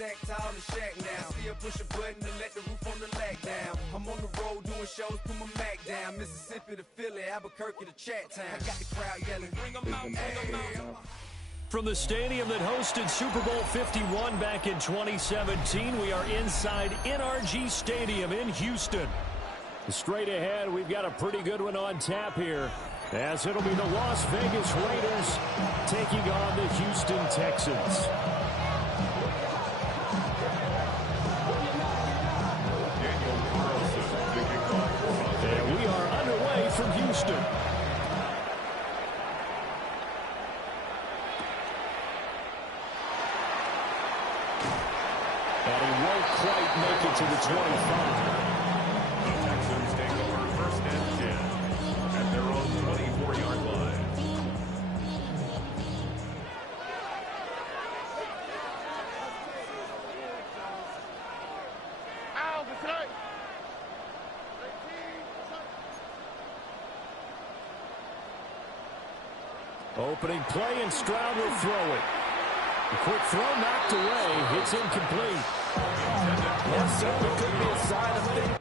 stacked tall and shack now. Still push a button to let the roof on the lack down. I'm on the road doing shows, put my Mac down. Mississippi to Philly, Albuquerque to Chat-Town. I got the crowd yelling, bring 'em out, bring 'em out. From the stadium that hosted Super Bowl 51 back in 2017, we are inside NRG Stadium in Houston. Straight ahead, we've got a pretty good one on tap here, as it'll be the Las Vegas Raiders taking on the Houston Texans. And we are underway from Houston. And he won't quite make it to the 25. The Texans take over first and 10 at their own 24-yard line. Opening play, and Stroud will throw it. A quick throw knocked away. It's incomplete. Yes, sir. It could be a sign of things.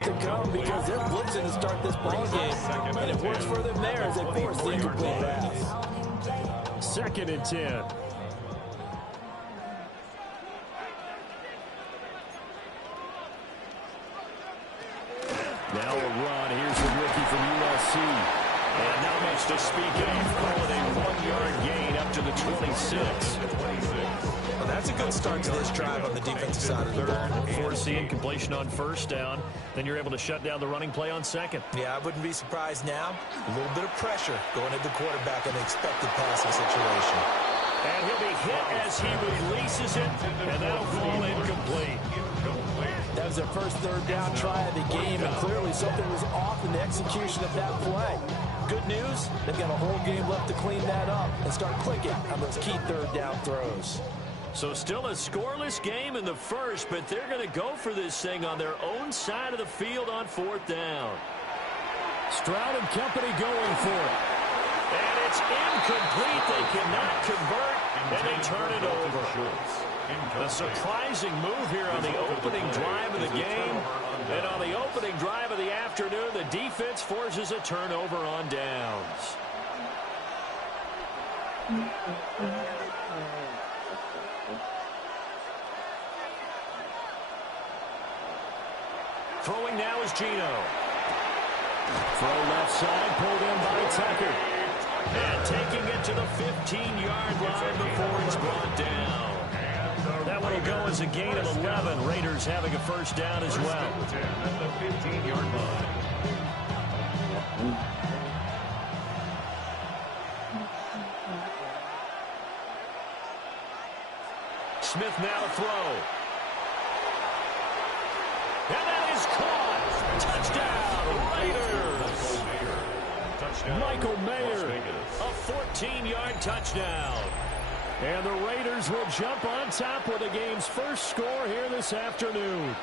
To come because they're blitzing to start this ball game, and it works for them there as they force the incomplete pass. 2nd and 10. Now a run. Here's the rookie from USC. And not much to speak of. Call it a 1-yard gain up to the 26. Well, that's a good start to this drive on the defensive side of the ball. Forcing completion on 1st down. Then you're able to shut down the running play on 2nd. Yeah, I wouldn't be surprised now. A little bit of pressure going at the quarterback in the expected passing situation. And he'll be hit as he releases it, and that'll fall incomplete. That was their first 3rd down try of the game, and clearly something was off in the execution of that play. Good news, they've got a whole game left to clean that up and start clicking on those key 3rd down throws. So still a scoreless game in the first, but they're going to go for this thing on their own side of the field on 4th down. Stroud and company going for it. And it's incomplete. They cannot convert, and they turn it over. A surprising move here on the opening drive of the game. And on the opening drive of the afternoon, the defense forces a turnover on downs. Throwing now is Gino. Throw left side, pulled in by Tucker. And taking it to the 15-yard line before it's brought down. That one will go as a gain of 11. Raiders having a 1st down as well. At the 15-yard line. Smith now to throw. And that is caught. Touchdown, Raiders. Michael Mayer, a 14-yard touchdown. And the Raiders will jump on top with the game's first score here this afternoon.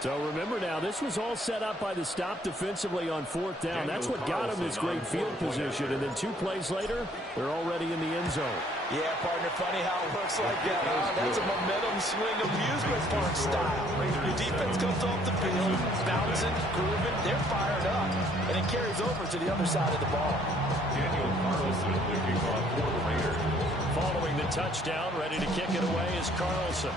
So remember now, this was all set up by the stop defensively on 4th down. That's what got them this great field position. And then 2 plays later, they're already in the end zone. Yeah, partner, funny how it works like that. That's a momentum swing amusement park style. Your defense comes off the field, bouncing, grooving, they're fired up, and it carries over to the other side of the ball. Daniel Carlson kicking off for the Raiders. Following the touchdown, ready to kick it away is Carlson.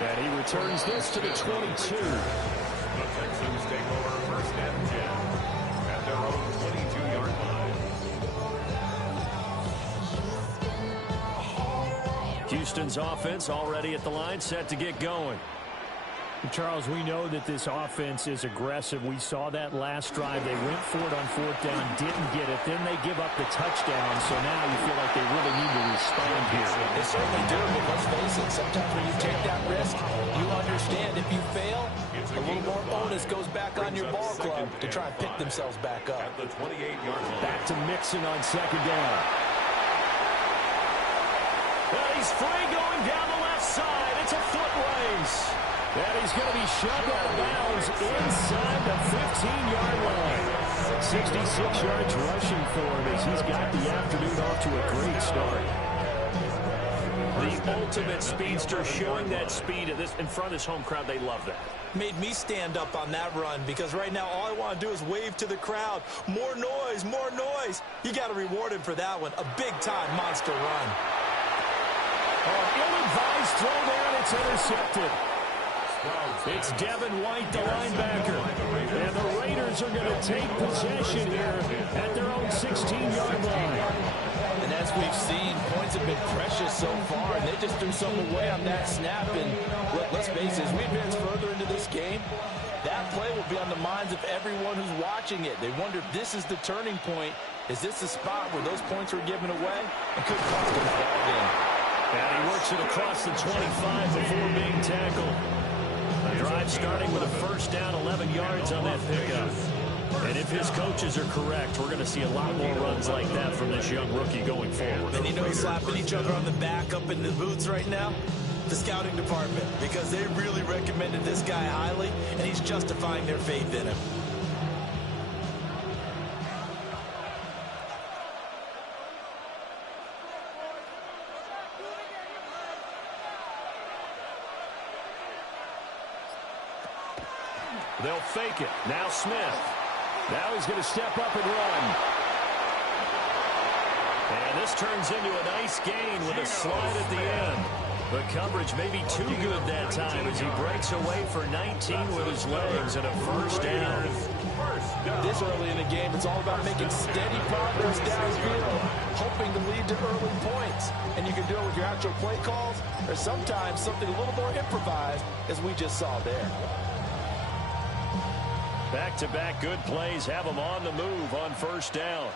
And he returns this to the 22. The Texans take over first and 10 at their own 22-yard line. Houston's offense already at the line, set to get going. Charles, we know that this offense is aggressive. We saw that last drive. They went for it on fourth down, didn't get it. Then they give up the touchdown. So now you feel like they really need to respond here. They certainly do, but let's face it. Sometimes when you take that risk, you understand if you fail, a little more onus goes back on your ball club to try and pick themselves back up. At the 28-yard line. Back to Mixon on second down. Well, he's free going down the left side. It's a foot race. And he's going to be shoved out of bounds inside the 15-yard line. 66 yards rushing for him as he's got the afternoon off to a great start. The ultimate speedster, showing that speed in front of this home crowd. They love that. Made me stand up on that run because right now all I want to do is wave to the crowd. More noise, more noise. You got to reward him for that one. A big-time monster run. Ill-advised throw there, and it's intercepted. It's Devin White, the linebacker. And the Raiders are going to take possession here at their own 16-yard line. And as we've seen, points have been precious so far, and they just threw something away on that snap. And let's face it, as we advance further into this game, that play will be on the minds of everyone who's watching it. They wonder if this is the turning point. Is this the spot where those points were given away? It could cost them the ball game. And he works it across the 25 before being tackled. A drive starting with a first down, 11 yards on that pickup. And if his coaches are correct, we're going to see a lot more runs like that from this young rookie going forward. And you know who's slapping each other on the back up in the booths right now? The scouting department, because they really recommended this guy highly, and he's justifying their faith in him. They'll fake it. Now Smith. Now he's going to step up and run. And this turns into a nice gain with a slide at the end. But coverage may be too good that time as he breaks away for 19 with his legs and a first down. This early in the game, it's all about making steady progress downfield, hoping to lead to early points. And you can do it with your actual play calls or sometimes something a little more improvised, as we just saw there. Back-to-back good plays have them on the move on first down.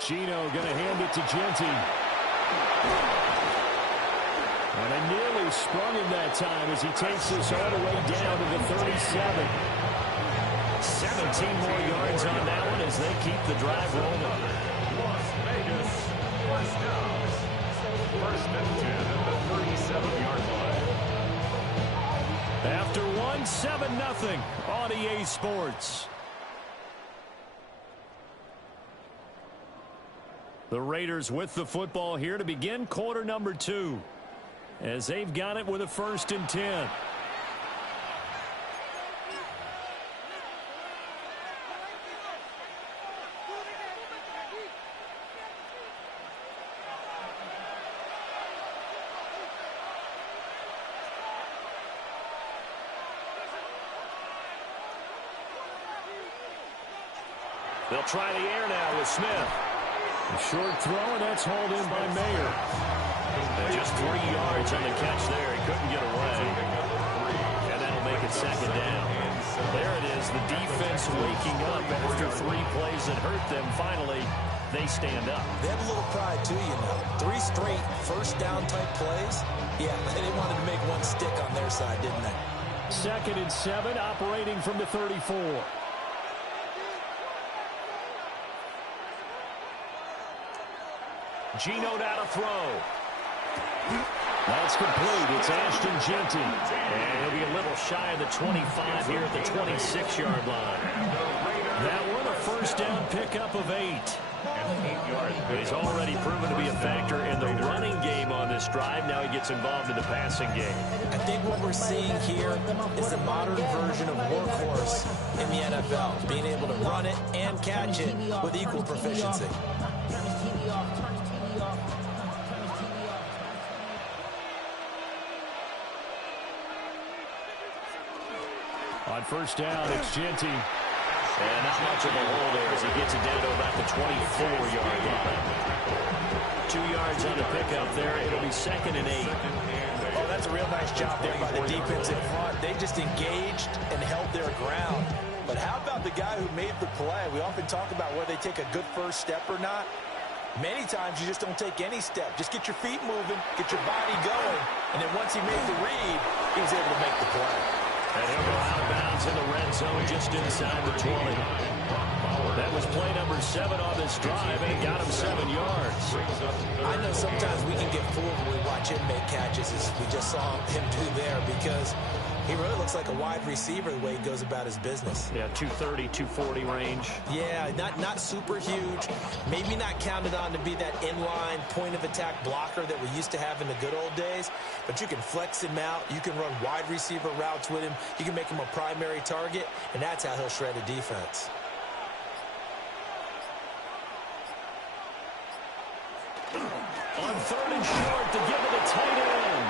Gino going to hand it to Genty. And they nearly sprung him that time as he takes this all the way down to the 37. 17 more yards on that one as they keep the drive rolling. Las Vegas, first down. First and 10 at the 37-yard line. After 7-0 on EA Sports. The Raiders with the football here to begin quarter number 2. As they've got it with a 1st and 10. They'll try the air now with Smith. A short throw, and that's hauled in by Mayer. And just 3 yards on the catch there. He couldn't get away. And that'll make it 2nd down. There it is, the defense waking up after 3 plays that hurt them. Finally, they stand up. They have a little pride, too, you know. 3 straight first down type plays. Yeah, they wanted to make one stick on their side, didn't they? 2nd and 7, operating from the 34. Gino down to throw. That's complete. It's Ashton Genty. And he'll be a little shy of the 25 here at the 26-yard line. That one a first down pickup of 8. He's already proven to be a factor in the running game on this drive. Now he gets involved in the passing game. I think what we're seeing here is the modern version of workhorse in the NFL, being able to run it and catch it with equal proficiency. On first down, it's Genty. And not much of a hole there as he gets it down to about the 24-yard line. 2 yards on the pickup there. It'll be 2nd and 8. Oh, that's a real nice job there by the defense in front. They just engaged and held their ground. But how about the guy who made the play? We often talk about whether they take a good first step or not. Many times you just don't take any step. Just get your feet moving, get your body going, and then once he made the read, he was able to make the play. And he'll go out of bounds in the red zone just inside the 20. That was play number 7 on this drive, and it got him 7 yards. I know sometimes we can get fooled when we watch him make catches, as we just saw him do there, because he really looks like a wide receiver the way he goes about his business. Yeah, 230, 240 range. Yeah, not super huge. Maybe not counted on to be that inline point-of-attack blocker that we used to have in the good old days. But you can flex him out. You can run wide receiver routes with him. You can make him a primary target, and that's how he'll shred a defense. On 3rd and short to give it a tight end.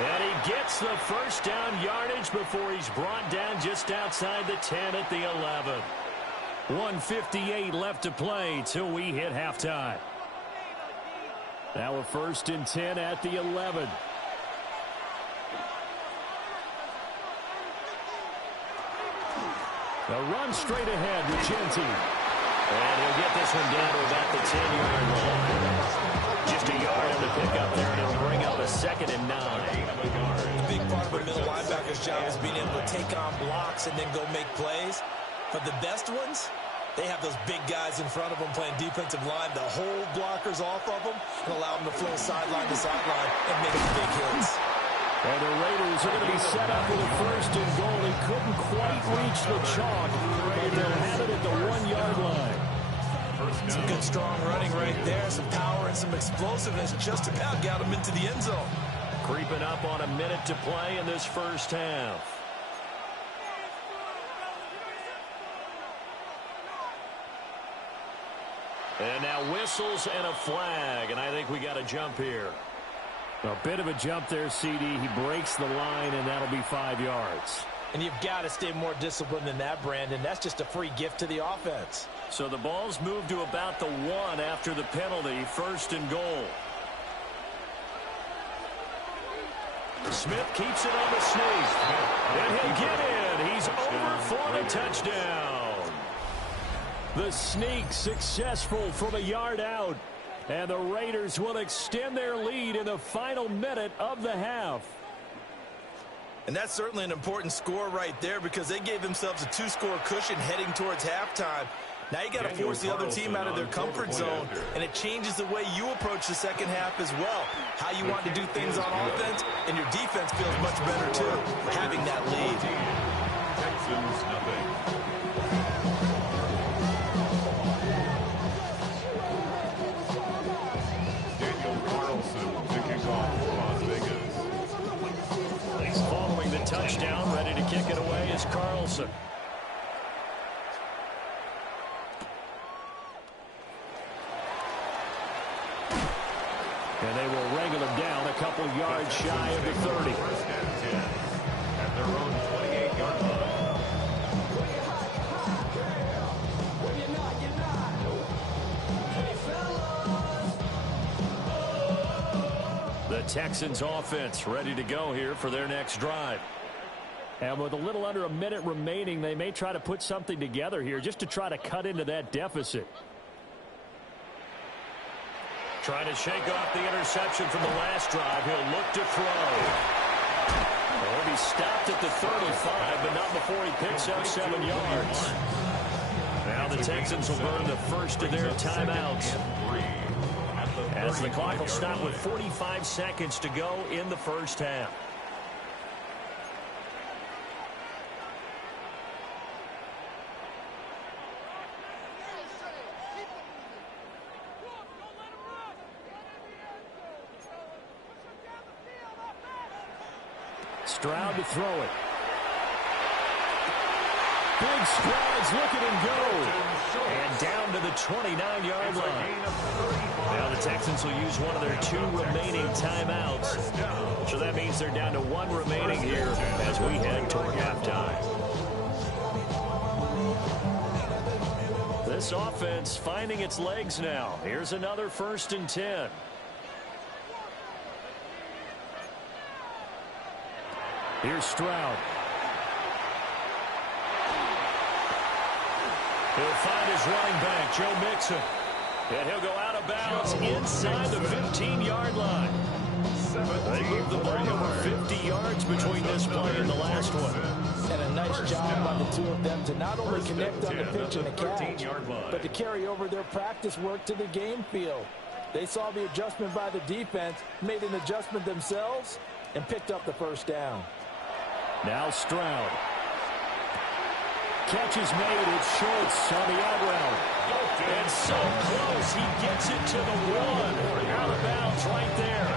And he gets the first down yardage before he's brought down just outside the 10 at the 11. 1:58 left to play till we hit halftime. Now a 1st and 10 at the 11. A run straight ahead with Genti. And he'll get this one down to about the 10-yard line. Just a yard on the pickup there, and it'll bring up a 2nd and 9. A big part of a middle linebacker's job is being able to take on blocks and then go make plays. But the best ones, they have those big guys in front of them playing defensive line to hold blockers off of them and allow them to flow sideline to sideline and make big hits. And the Raiders are going to be set up with a 1st and goal. He couldn't quite reach the chalk, but they'll have it at the 1-yard line. Some good strong running right there, some power and some explosiveness just about got him into the end zone. Creeping up on a minute to play in this first half. And now whistles and a flag, and I think we got a jump here. A bit of a jump there, CD. He breaks the line, and that'll be 5 yards. And you've got to stay more disciplined than that, Brandon. That's just a free gift to the offense. So the ball's moved to about the 1 after the penalty, 1st and goal. Smith keeps it on the sneak. And he'll get in. He's over for the touchdown. The sneak successful from a yard out. And the Raiders will extend their lead in the final minute of the half. And that's certainly an important score right there because they gave themselves a 2-score cushion heading towards halftime. Now you got to force the other team out of their comfort zone, and it changes the way you approach the second half as well. How you want to do things on offense, and your defense feels much better too, having that lead. Texans nothing. Following the touchdown, ready to kick it away is Carlson. And they will wrangle him down a couple yards shy of the 30. First and 10 at their own 28-yard line. The Texans offense ready to go here for their next drive. And with a little under a minute remaining, they may try to put something together here just to try to cut into that deficit. Trying to shake off the interception from the last drive. He'll look to throw. He'll be stopped at the 35, but not before he picks up 7 yards. Now the Texans will burn the first of their timeouts, as the clock will stop with 45 seconds to go in the first half. Stroud to throw it. Big strides, look at him go. And down to the 29-yard line. Now the Texans will use one of their 2 remaining timeouts. So that means they're down to 1 remaining here as we head toward halftime. This offense finding its legs now. Here's another 1st and 10. Here's Stroud. He'll find his running back, Joe Mixon. And he'll go out of bounds inside the 15-yard line. They moved the ball over 50 yards between this play and the last one. And a nice job by the two of them to not only connect on the pitch and the catch, but to carry over their practice work to the game field. They saw the adjustment by the defense, made an adjustment themselves, and picked up the 1st down. Now Stroud. Catch is made. It's Schultz on the out route. And so close. He gets it to the 1. Out of bounds right there.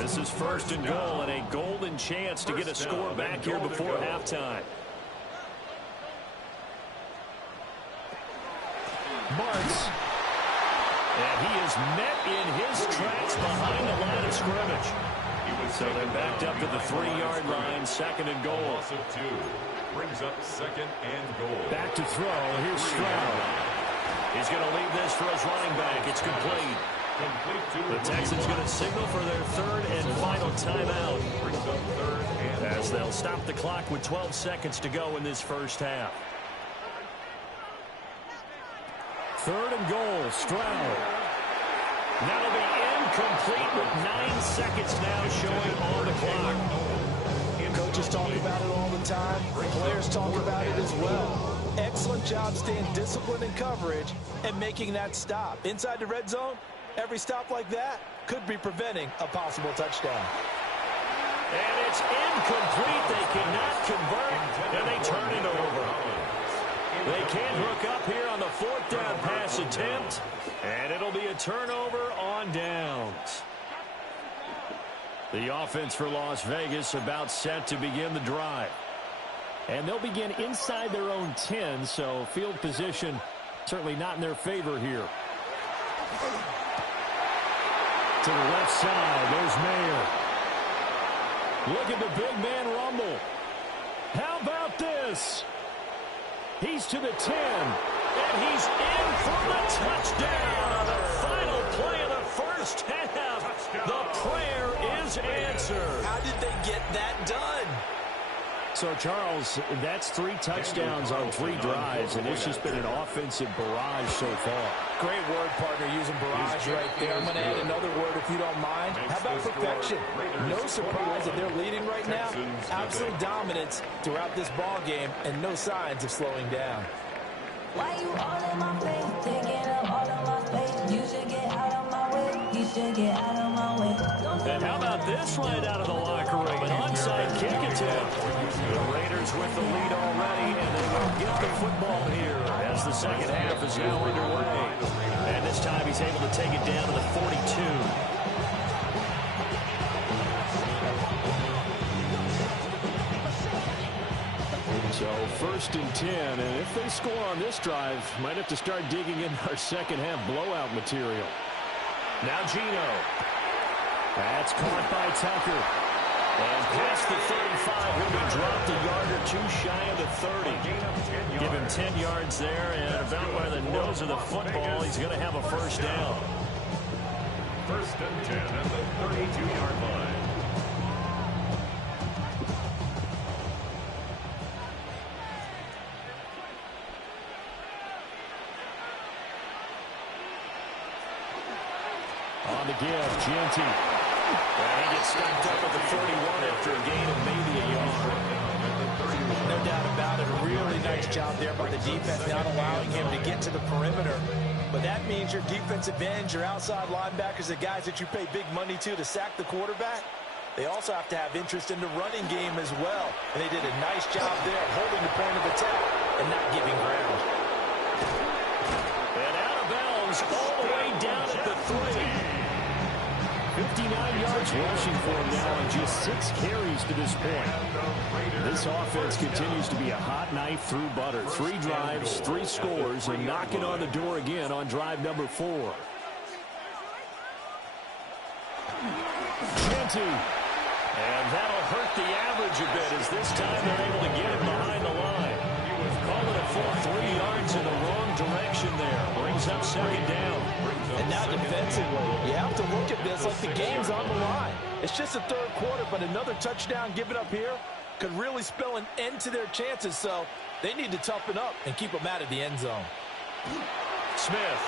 This is 1st and goal and a golden chance to get a score back here before halftime. Martz. And he is met in his tracks behind the line of scrimmage. So they're backed up to the 3-yard line, 2nd and goal. Brings up 2nd and goal. Back to throw. Here's Stroud. He's going to leave this for his running back. It's complete. The Texans going to signal for their 3rd and final timeout. Brings up 3rd and as they'll stop the clock with 12 seconds to go in this 1st half. 3rd and goal. Stroud. That'll be incomplete with 9 seconds now showing on the clock. Coaches talk about it all the time. Players talk about it as well. Excellent job staying disciplined in coverage and making that stop. Inside the red zone, every stop like that could be preventing a possible touchdown. And it's incomplete. They cannot convert, and they turn it over. They can't hook up here on the 4th down pass attempt, and it'll be a turnover on downs. The offense for Las Vegas about set to begin the drive. And they'll begin inside their own 10, so field position certainly not in their favor here. To the left side, there's Mayer. Look at the big man rumble. How about this? He's to the 10, and he's in for the touchdown. The final play of the 1st half. The prayer is answered. How did they get that done? So, Charles, that's 3 touchdowns on 3 drives, and it's just been an offensive barrage so far. Great word, partner, using barrage right there. I'm going to add another word if you don't mind. How about perfection? No surprise that they're leading right now. Absolute dominance throughout this ball game and no signs of slowing down. Why you all in my face, taking up all of my space? You should get out of my way. You should get out of my way. And how about this right out of the locker room? An onside kick attempt. The Raiders with the lead already, and they will get the football here as the 2nd half is now underway. And this time he's able to take it down to the 42. So 1st and 10, and if they score on this drive, might have to start digging in our 2nd half blowout material. Now Gino. That's caught by Tucker. And past the 35, he'll be dropped a yard or 2 shy of the 30. Give him 10 yards there, and about by the nose of the football, he's going to have a 1st down. 1st and 10 at the 32-yard line. On the give, Gianti. And he gets stopped up at the 41 after a gain of maybe a yard. No doubt about it. A really nice job there by the defense, not allowing him to get to the perimeter. But that means your defensive ends, your outside linebackers, the guys that you pay big money to sack the quarterback, they also have to have interest in the running game as well. And they did a nice job there of holding the point of attack and not giving ground. And out of bounds all the way down at the 3. 59 yards rushing for him now on just 6 carries to this point. This offense continues to be a hot knife through butter. 3 drives, 3 scores, and knocking on the door again on drive number 4. Genty. And that'll hurt the average a bit as this time they're able to get him behind the line. Call it a full 3 yards in the wrong direction there. Brings up second down. And now defensively, you have to look at this like the game's on the line. It's just the third quarter, but another touchdown given up here could really spell an end to their chances. So they need to toughen up and keep them out of the end zone. Smith.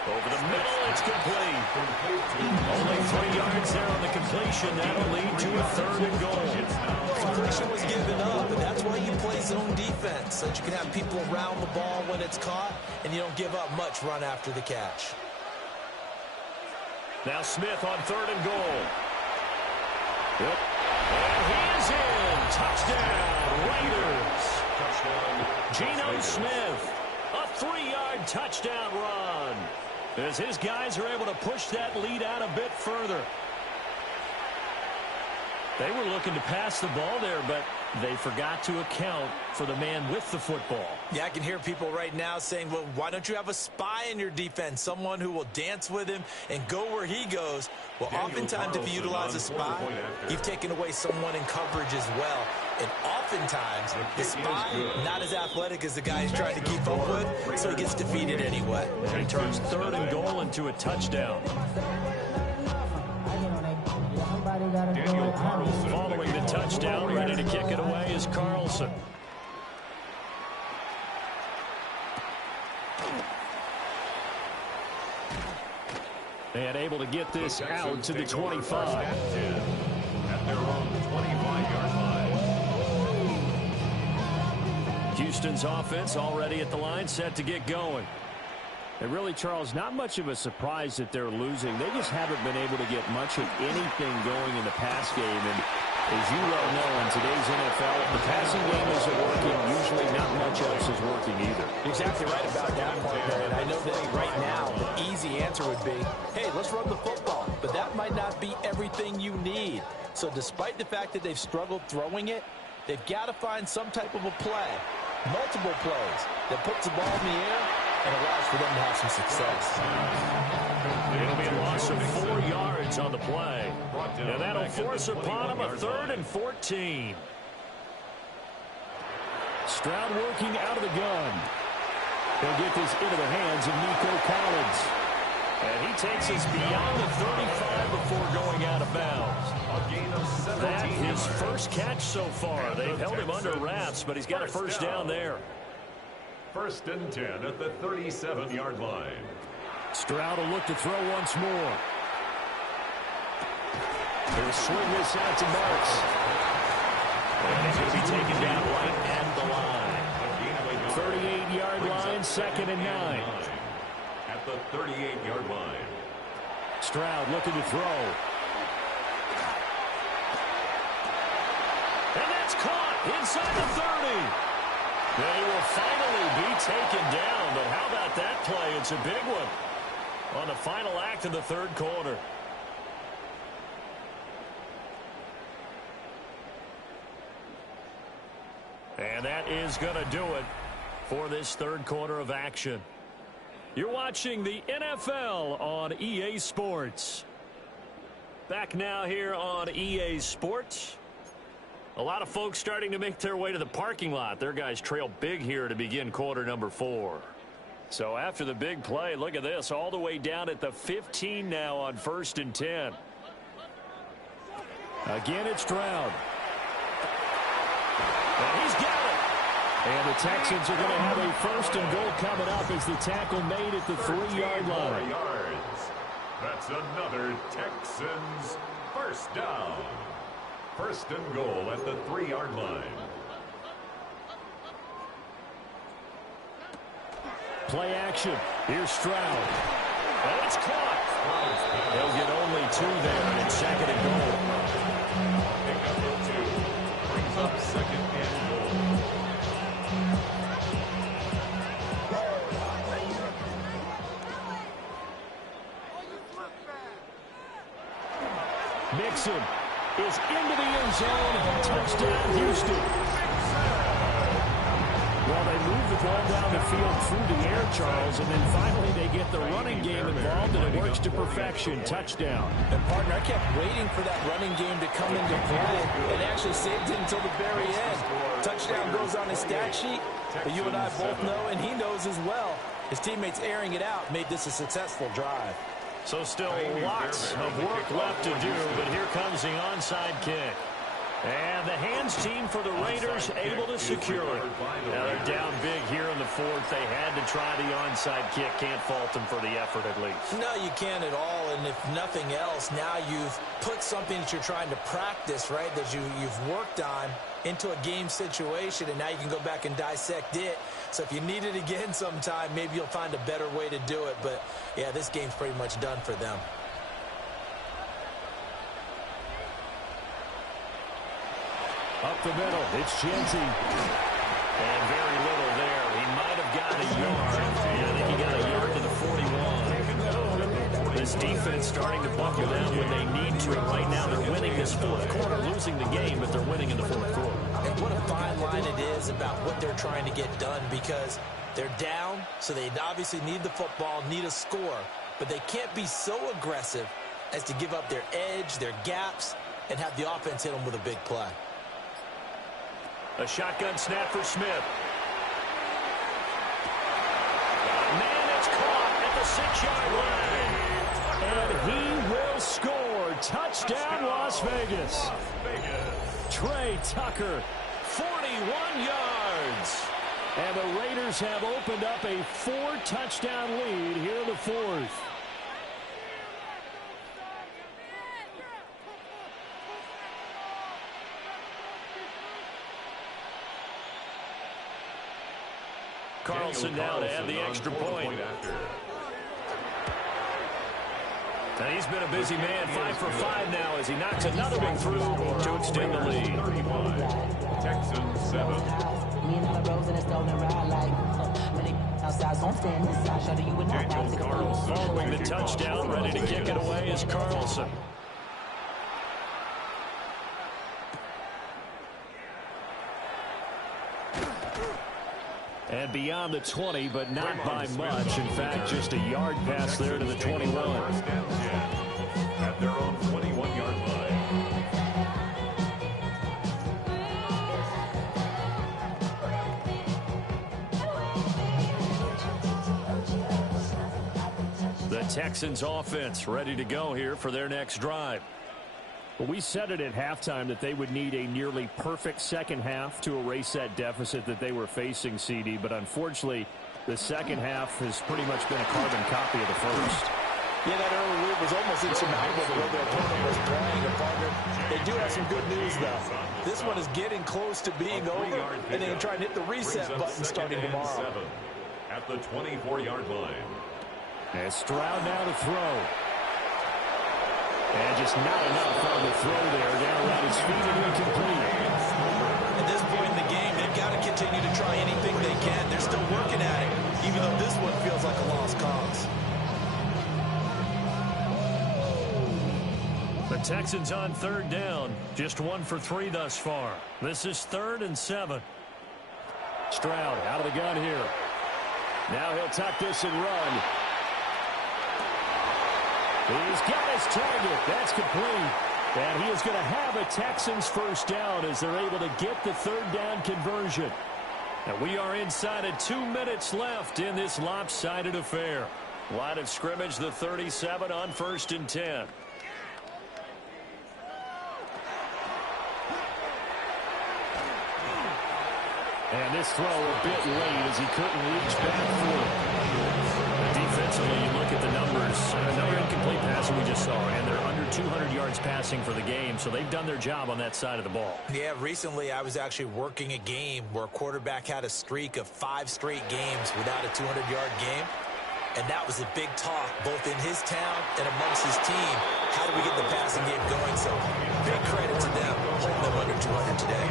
Over the middle, it's complete. Only 3 yards there on the completion. That'll lead to a 3rd and goal. Completion was given up, and that's why you play zone defense, so that you can have people around the ball when it's caught, and you don't give up much run after the catch. Now Smith on 3rd and goal. Yep. And he is in. Touchdown, Raiders. Geno Smith, a 3-yard touchdown run, as his guys are able to push that lead out a bit further. They were looking to pass the ball there, but they forgot to account for the man with the football. Yeah, I can hear people right now saying, well, why don't you have a spy in your defense, someone who will dance with him and go where he goes? Well, oftentimes if you utilize a spy, you've taken away someone in coverage as well. And oftentimes, the spy, not as athletic as the guy he's trying to keep up with, so he gets defeated anyway. He turns 3rd and goal into a touchdown. Following the touchdown, ready to kick it away is Carlson. And able to get this out to the 25. At their own 25-yard line. Houston's offense already at the line, set to get going. And really, Charles, not much of a surprise that they're losing. They just haven't been able to get much of anything going in the pass game. And as you well know, in today's NFL, if the passing game isn't working, usually not much else is working either. Exactly right about that part, Barrett. I know that right now the easy answer would be, hey, let's run the football. But that might not be everything you need. So despite the fact that they've struggled throwing it, they've got to find some type of a play, multiple plays, that puts the ball in the air and allows for them to have some success. It'll be a loss of 4 yards on the play. And that'll force upon him a 3rd and 14. Stroud working out of the gun. He'll get this into the hands of Nico Collins. And he takes us beyond the 35 before going out of bounds. That his first catch so far. They've held him under wraps, but he's got a first down there. 1st and 10 at the 37-yard line. Stroud will look to throw once more. He'll swing this out to Marks. And he's going to be taken down right at the line. 38-yard line, 2nd and 9. At the 38-yard line. Stroud looking to throw. And that's caught inside the 30. They will finally be taken down, but how about that play? It's a big one on the final act of the 3rd quarter. And that is going to do it for this 3rd quarter of action. You're watching the NFL on EA Sports. Back now here on EA Sports. A lot of folks starting to make their way to the parking lot. Their guys trail big here to begin quarter number 4. So after the big play, look at this, all the way down at the 15 now on 1st and 10. Again, it's Stroud. And he's got it. And the Texans are going to have a 1st and goal coming up as the tackle made at the 3-yard line. That's another Texans first down. 1st and goal at the 3-yard line. Play action. Here's Stroud. And it's caught. They'll get only 2 there, and it's 2nd and goal. Pick up 2. Brings up 2nd and goal. Mixon is into the end zone. Touchdown, Houston. Well, they move the ball down the field through the air, Charles, and then finally they get the running running game involved, and it works to perfection. Touchdown. And, partner, I kept waiting for that running game to come into play and actually saved it until the very end. Touchdown goes on his stat sheet, but you and I both know, and he knows as well, his teammates airing it out made this a successful drive. So still lots of work left to do, but here comes the onside kick. And the hands team for the Raiders able to secure it. Now they're down big here in the fourth. They had to try the onside kick. Can't fault them for the effort at least. No, you can't at all. And if nothing else, now you've put something that you're trying to practice, right, that you've worked on into a game situation, and now you can go back and dissect it. So if you need it again sometime, maybe you'll find a better way to do it. But, yeah, this game's pretty much done for them. Up the middle, it's Genty. And very little there. He might have gotten a yard. Yeah, I think he got a yard to the 41. This defense starting to buckle down when they need to. Right now they're winning this fourth quarter, losing the game, but they're winning in the fourth quarter. And what a fine line it is about what they're trying to get done, because they're down, so they obviously need the football, need a score, but they can't be so aggressive as to give up their edge, their gaps, and have the offense hit them with a big play. A shotgun snap for Smith. Man, it's caught at the 6-yard line. And he will score. Touchdown, Las Vegas. Trey Tucker, 41 yards. And the Raiders have opened up a 4-touchdown lead here in the fourth. Carlson now to add the extra point. And he's been a busy man, 5 for 5 now as he knocks another one through to extend the lead. Texans 7. Following the touchdown, ready to kick it away is Carlson. And beyond the 20, but not by much. In fact, just a yard pass there to the 21. At their own 21-yard line. The Texans offense ready to go here for their next drive. Well, we said it at halftime that they would need a nearly perfect second half to erase that deficit that they were facing, CD. But unfortunately, the second half has pretty much been a carbon copy of the first. Yeah, that early lead was almost insurmountable the way their opponent was playing, and partner. They do have some good news, though. This one is getting close to being over, and they can try and hit the reset button starting tomorrow. At the 24-yard line. And Stroud now to throw. And just not enough on the throw there. Down around his feet and incomplete. At this point in the game, they've got to continue to try anything they can. They're still working at it, even though this one feels like a lost cause. The Texans on third down. Just 1 for 3 thus far. This is 3rd and 7. Stroud out of the gun here. Now he'll tuck this and run. He's got his target. That's complete. And he is going to have a Texans first down as they're able to get the third down conversion. And we are inside of 2 minutes left in this lopsided affair. Line of scrimmage, the 37 on 1st and 10. And this throw a bit late as he couldn't reach back for it. Defensively, you look at the numbers. Another incomplete pass we just saw, and they're under 200 yards passing for the game, so they've done their job on that side of the ball. Yeah, recently I was actually working a game where a quarterback had a streak of 5 straight games without a 200-yard game, and that was a big talk both in his town and amongst his team. How do we get the passing game going? So big credit to them, holding them under 200 today.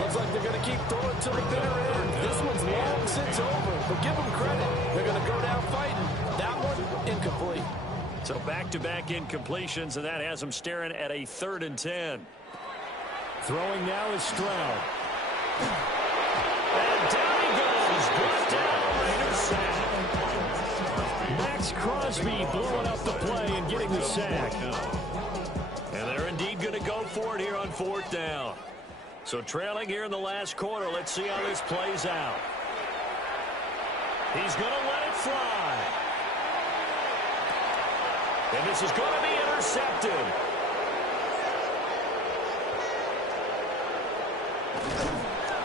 Looks like they're going to keep throwing to the bitter end. This one's long since over, but give them credit. They're going to go down fighting. That one, incomplete. So back-to-back incompletions, and that has them staring at a 3rd and 10. Throwing now is Stroud. And down he goes. Brought down. Raiders sack. Max It's Crosby blowing up the play and getting the sack. And they're indeed going to go for it here on 4th down. So trailing here in the last quarter, let's see how this plays out. He's going to let it fly. And this is going to be intercepted.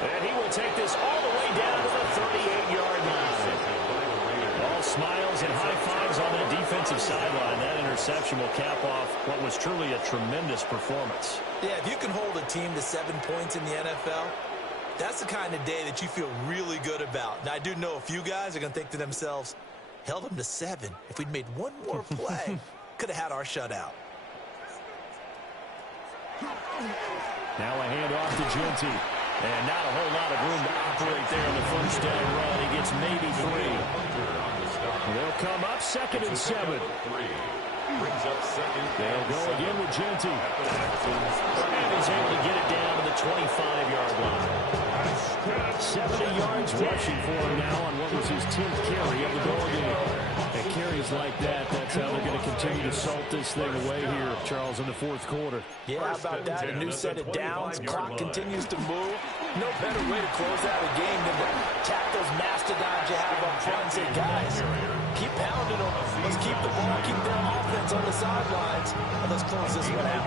And he will take this all the way down to the 38-yard line. All smiles and high fives on that defensive sideline. That interception will cap off what was truly a tremendous performance. Yeah, if you can hold a team to 7 points in the NFL, that's the kind of day that you feel really good about. Now, I do know a few guys are going to think to themselves, held them to 7. If we'd made one more play, could have had our shutout. Now a handoff to Genty. And not a whole lot of room to operate there on the first down run. He gets maybe 3. They'll come up 2nd and 7. They'll go again with Genty. And he's able to get it down to the 25-yard line. 70 yards rushing for him now on what was his 10th carry of the ball game. And carries like that, that's how they're going to continue to salt this thing away here, Charles, in the 4th quarter. Yeah, how about that? A new set of downs. Clock continues to move. No better way to close out a game than to tack those mastodons you have up front and say, guys, keep pounding them. Let's keep the ball, keep their offense on the sidelines, and let's close this one out.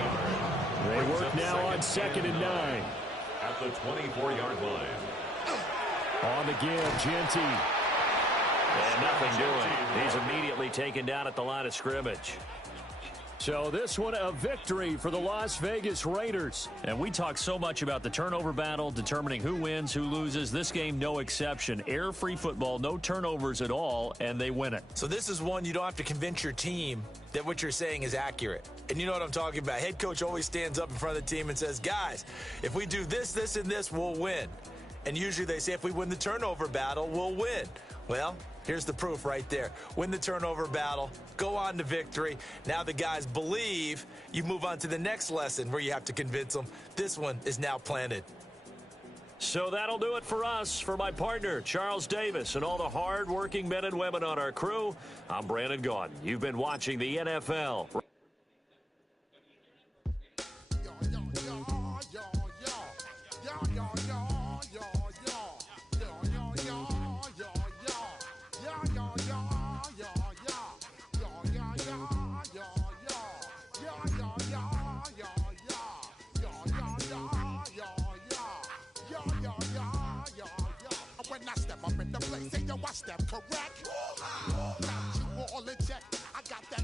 They work now on 2nd and 9. At the 24-yard line. On the give, Genty. And nothing doing. He's immediately taken down at the line of scrimmage. So this one a victory for the Las Vegas Raiders. And we talk so much about the turnover battle, determining who wins, who loses. This game, no exception. Air-free football, no turnovers at all, and they win it. So this is one you don't have to convince your team that what you're saying is accurate. And you know what I'm talking about. Head coach always stands up in front of the team and says, guys, if we do this, this, and this, we'll win. And usually they say if we win the turnover battle, we'll win. Well, here's the proof right there. Win the turnover battle, go on to victory. Now the guys believe. You move on to the next lesson where you have to convince them. This one is now planted. So that'll do it for us. For my partner, Charles Davis, and all the hard-working men and women on our crew, I'm Brandon Gaudin. You've been watching the NFL. Step correct. Got you all in check. I got that